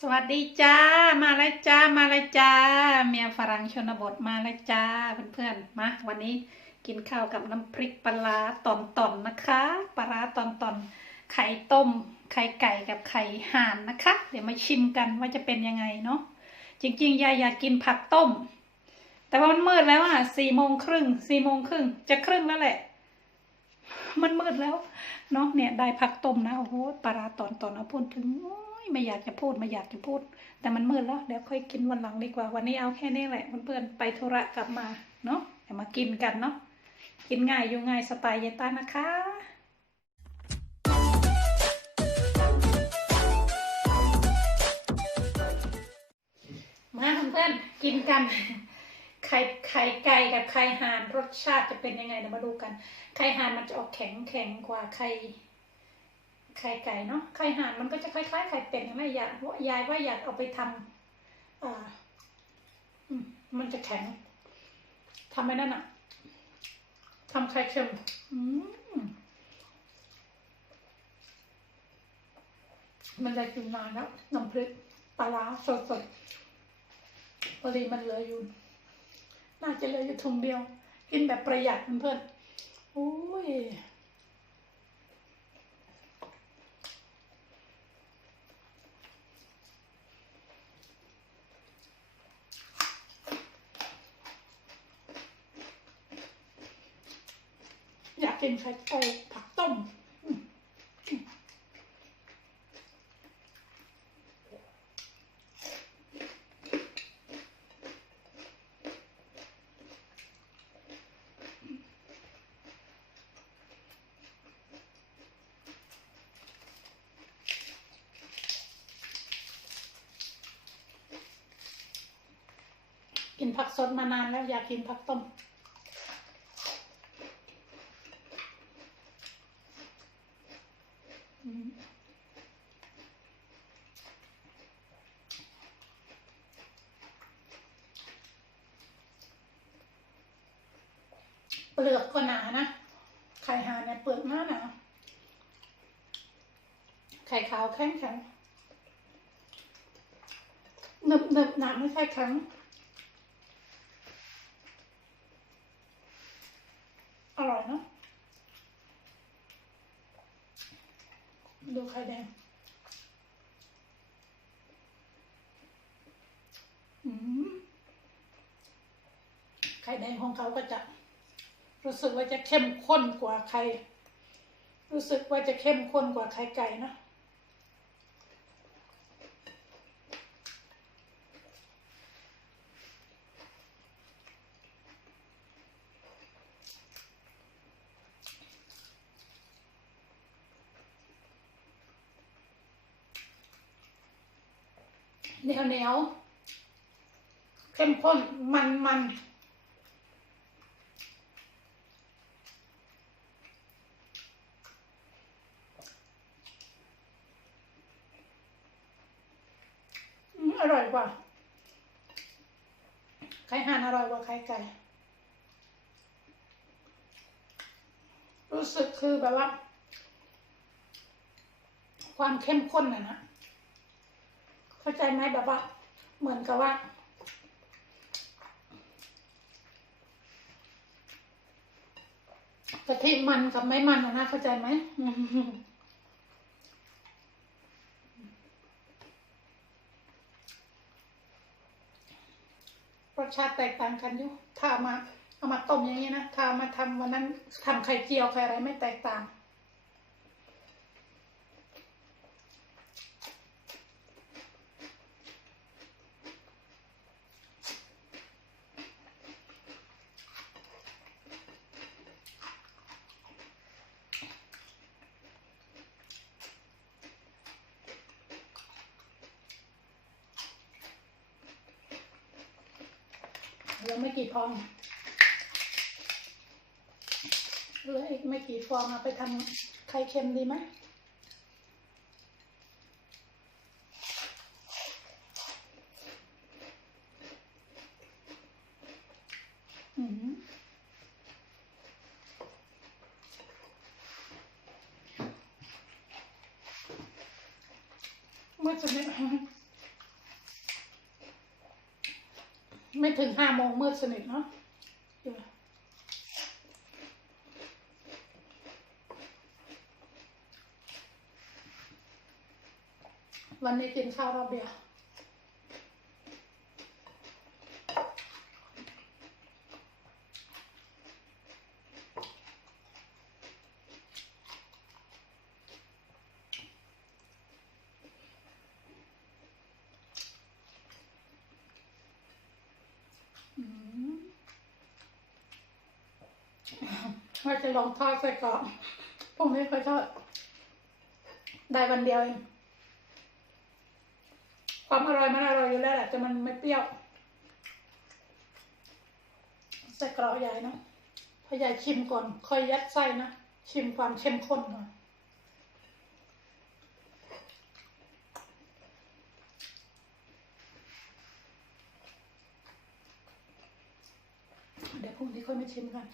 สวัสดีจ้า มาแล้วจ้า มาแล้วจ้า เมียฝรั่งชนบทมาแล้วจ้าเพื่อนๆ มาวันนี้กินข้าวกับน้ำพริกปลาร้าตอนๆนะคะ ปลาร้าตอนๆไข่ต้ม ไข่ไก่กับไข่ห่านนะคะ เดี๋ยวมาชิมกันว่าจะเป็นยังไงเนาะ จริงๆ ยายอยากกินผักต้ม แต่ว่ามันมืดแล้วอะสี่โมงครึ่ง สี่โมงครึ่ง จะครึ่งแล้วแหละ มันมืดแล้ว เนาะเนี่ยได้ผักต้มนะ โอ้โห ปลาร้าตอนๆเอาพูดถึง ไม่อยากจะพูดไม่อยากจะพูด แต่มันมืดแล้วเดี๋ยวค่อยกินวันหลังดีกว่า วันนี้เอาแค่นี้แหละเพื่อนๆไปธุระกลับมาเนาะเดี๋ยวมากินกันเนาะกินง่ายอยู่ง่ายสไตล์เยต้านะคะมาเพื่อนๆกินกันไข่ไข่ไก่กับไข่ห่านรสชาติจะเป็นยังไงเดี๋ยวมาดูกัน ไข่ห่านมันจะออกแข็งแข็งกว่าไข่ ไข่ไก่เนาะไข่ห่านมันก็จะคล้ายๆไข่เป็ดนะแม่อยากยายว่าอยากเอาไปทำอ่าอืมมันจะแข็งทำไปนั่นอะทำไข่เค็มมมันได้กินนานแล้วน้ำพริกปลาร้าสดๆพอดีมันเหลืออยู่ น่าจะเหลืออยู่ถุงเดียว กินแบบประหยัดเพื่อนๆโอ้ย กินไข่ไก่ผักต้มกินผักสดมานานแล้วอยากกินผักต้ม อืม เปลือกก็หนานะ ไข่ห่านเนี่ยเปลือกหนาหนา ไข่ขาวแข็งแข็งหนึบหนึบหนาไม่ใช่แข็งอร่อยเนอะ ดูไข่แดงอืมไข่แดงของเขาก็จะ รู้สึกว่าจะเข้มข้นกว่าไข่ รู้สึกว่าจะเข้มข้นกว่าไข่ไก่เนะ เหนียวเหนียวเข้มข้นมันมันอร่อยกว่าไข่ห่านอร่อยกว่าไข่ไก่รู้สึกคือแบบว่า ความเข้มข้นนะนะ เข้าใจไหมแบบว่า เหมือนกับว่า กะทิมันกับไม่มันนะเข้าใจไหมรสชาติแตกต่างกันอยู่ ถ้ามา เอามาต้มอย่างนี้นะ ถ้าเอามาทำวันนั้นทำไข่เจียวไข่อะไรไม่แตกต่าง เหลือไม่กี่ฟองเหลืออีกไม่กี่ฟองเอาไปทำไข่เค็มดีไหมอืมเมื่อจะไม่ ไม่ถึงห้าโมงมืดสนิทเนาะวันนี้กินข้าวรอบเดียว อืม ว่าจะลองทอดใส่กรอบพรุ่งนี้ค่อยทอด ได้วันเดียวเอง ความอร่อยมันอร่อยอยู่แล้วแหละแต่มันไม่เปรี้ยว ใส่กรอบใหญ่นะพอยายชิมก่อน ค่อยยัดไส้นะ ชิมความเข้มข้นก่อนเดี๋ยวพรุ่งนี้ค่อยมาชิมกัน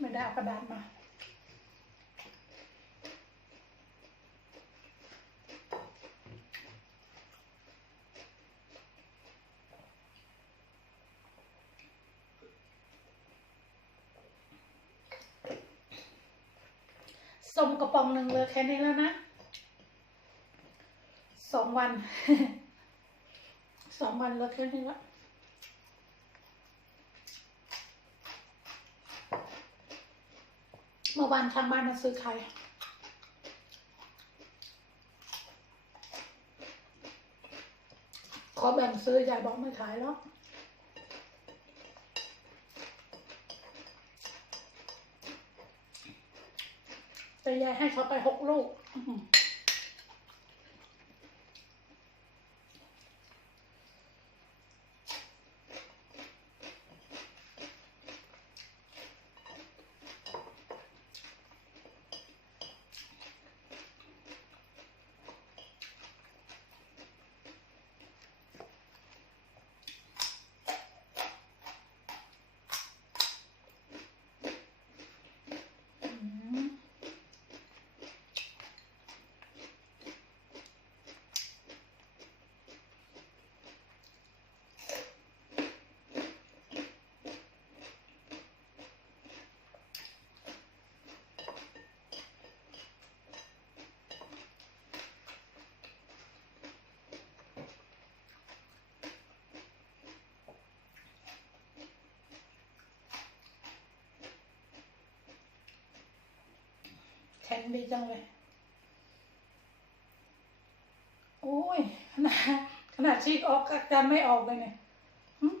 ไม่ได้เอากระดาษมาส้มกระป๋องหนึ่งเลยแค่นี้แล้วนะสองวัน สองวันเหลดแค่นี้ละเมื่อวานทางบ้านมาซื้อไข่ขอแบ่งซื้อยายบอกไม่ขายแล้วแต่ยายให้เขาไปหกลูก ข็งดีจังเลย โอ้ย ขนาดขนาดชีกออกอาการไม่ออกเลยเนี่ยม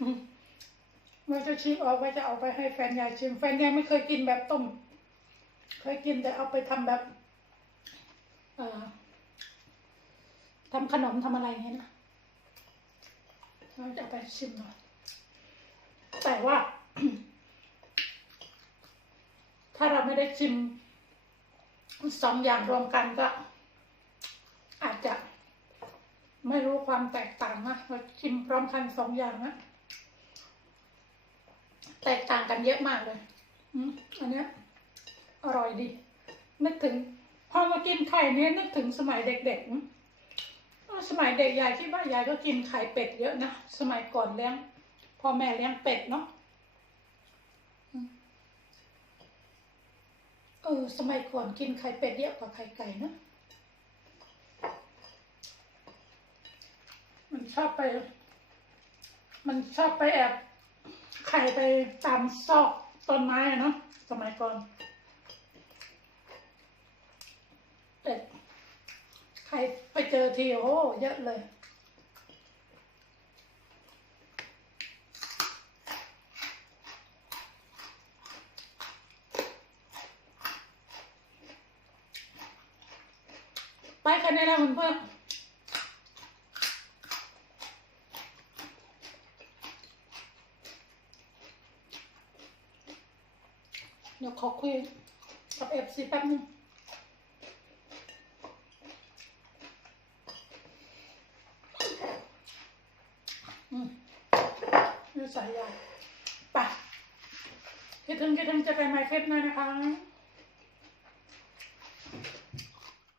อืมว่าจะชีกออกว่าจะเอาไปให้แฟนยายชิม แฟนยายไม่เคยกินแบบต้ม เคยกินแต่เอาไปทำแบบเอ่อทำขนมทำอะไรอย่างเงี้ยนะเราจะไปชิมหน่อยแต่ว่า ถ้าเราไม่ได้ชิมสองอย่างรวมกันก็ อาจจะ ไม่รู้ความแตกต่างนะเราชิมพร้อมกันสองอย่างนะแตกต่างกันเยอะมากเลยอันนี้อร่อยดี นึกถึง พอมากินไข่เนี้ยนึกถึงสมัยเด็กๆสมัยเด็กยายที่บ้านยายก็กินไข่เป็ดเยอะนะ สมัยก่อนเลี้ยงพ่อแม่เลี้ยงเป็ดเนาะ เออสมัยก่อนกินไข่เป็ดเยอะกว่าไข่ไก่นะ มันชอบไป มันชอบไปแอบไข่ไปตามซอกต้นไม้อะเนาะสมัยก่อนเป็ดใครไปเจอทีโอ้เยอะเลย ไปกันได้แล้วเพื่อนเดี๋ยวขอคุยกับเอฟซีแป๊บนึงอืมนี่สายยาไปคิดถึงคิดถึงจะไปใหม่คลิปหน้านะคะ